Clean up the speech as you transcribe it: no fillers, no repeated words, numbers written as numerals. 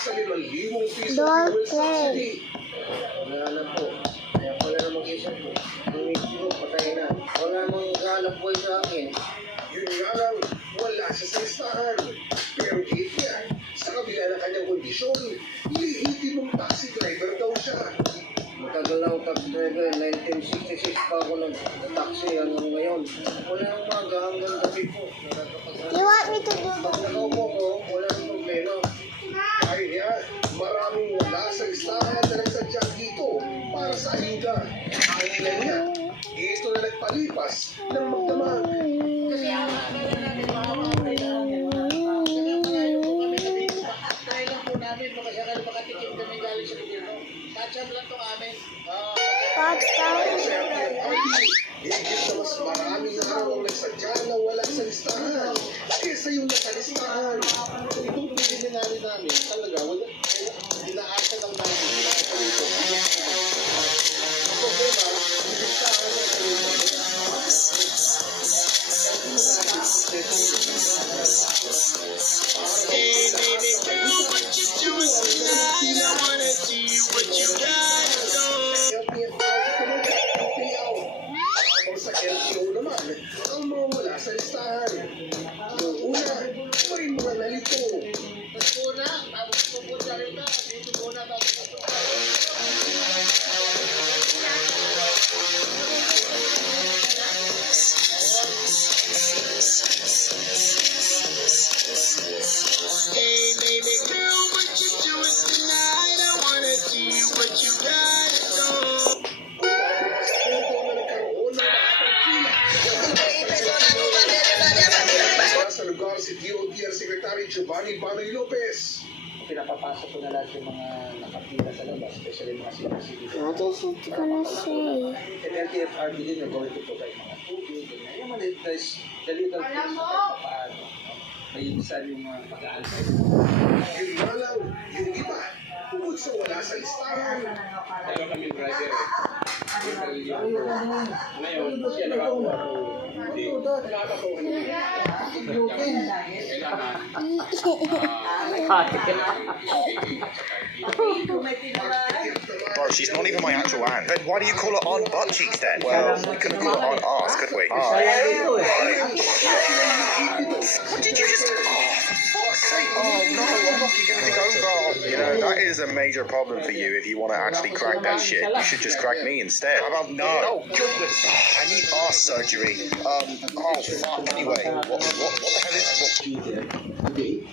sa 5,000 piso Don't fuel play. subsidy. Wala na po. Kaya pala na mag-isip po. Ang isip ko, patay na. Wala namang maghanap po sa akin. Yun nga lang, wala siya sa listahan. Pero hit niya, sa kabila ng kanyang kondisyon, lehitimong taxi driver daw siya. Matagal na akong taxi driver. 1966 pa ako nag-taxi hanggang ngayon. Wala akong maga hanggang gabi po. You want me to do Pag the nakaupo ko, wala nang problema. Kaya maraming wala sa listahan na nagsadyang dito para sa ayuda. Ang ilan niya, ito na nagpalipas ng magdamag. Kasi ang namin, try lang po namin, makasakali makatikim kami galing sa gobyerno. Catch up lang to amin. podcast? Sa LTFRB, higit sa mas maraming araw ang nagsadya na wala sa listahan kesa yung nakalistahan. Itong preliminary namin, talaga, wala, inaasa lang namin. Ang problema, yung listahan na Hey baby girl, what you doing tonight? I wanna see what you got going. Habang sa LTO naman, ang mga wala sa listahan. Yung una, may mga nalito. Tapos muna, tapos pupunta rin na, dito muna, tapos ito. Hey baby girl, what you doing tonight? I wanna see what you got going. Sa lugar si DOTR Secretary Giovanni Banoy Lopez. Pinapapasok ko na lahat yung mga nakapila sa labas, especially mga senior citizens. What is it gonna say? And LTFRB din, we're going to provide mga tubig. Yung mga liters, the little things na kahit paano. May ibisan yung mga pag-aalay. Yun nga lang, yung iba, bukod sa wala sa listahan. Dalawa kaming driver. Ngayon, siya nakakuha. Hindi. Nakakasuhan niya. Bro, she's not even my actual aunt. Then why do you call her Aunt Butt Cheeks then? Well, we couldn't call her Aunt Arse, could we? What did you just... Oh, for fuck's sake. Oh, no, I'm not going to go, bro. You know, that is a major problem for you if you want to actually crack that shit. You should just crack me instead. How about no? Oh, goodness. I need arse surgery. Oh, fuck. Anyway, what the hell is... Today,